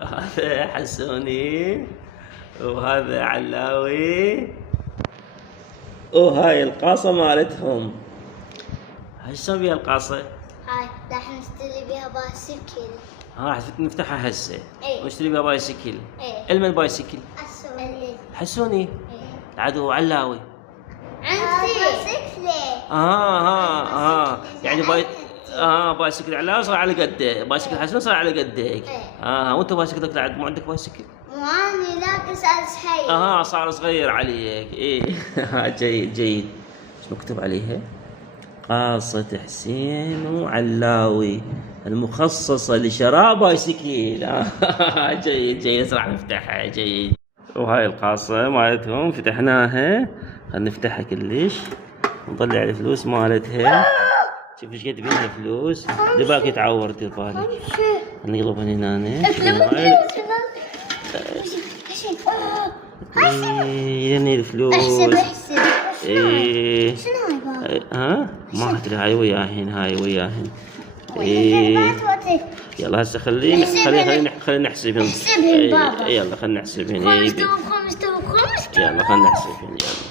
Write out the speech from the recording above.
هذا حسوني وهذا علاوي وهاي القاصة مالتهم. ايش تسوي بيها القاصة؟ هاي راح نشتري بيها بايسكل. راح نفتحها هسه. ايه. ونشتري بيها بايسكل. ايه. المن بايسكل؟ حسوني. ايه. العدو علاوي. عندي بايسكلة. يعني بايسكل علاوي صار على قده، بايسكل حسون صار على قدك. وانت بايسكلك بعد مو عندك بايسكل؟ مو اني لا صار صغير. صار صغير عليك. ايه. جيد جيد. ايش مكتوب عليها؟ قاصة حسين وعلاوي المخصصة لشراء بايسكل. جيد جيد. راح نفتحها. جيد. وهاي القاصة مالتهم فتحناها. خلينا نفتحها كلش ونطلع الفلوس مالتها. شوف ايش قد بيها فلوس. دباك يتعور دير بالك. نقلبها هنا. يعني الفلوس. احسب. ايه. شنو هاي بابا؟ ما ادري. هاي وياهن. ايه. يلا هسه خلينا نحسبهم. احسبهم بابا. يلا خلينا نحسبهم. خمسة. يلا خلينا نحسبهم. يلا.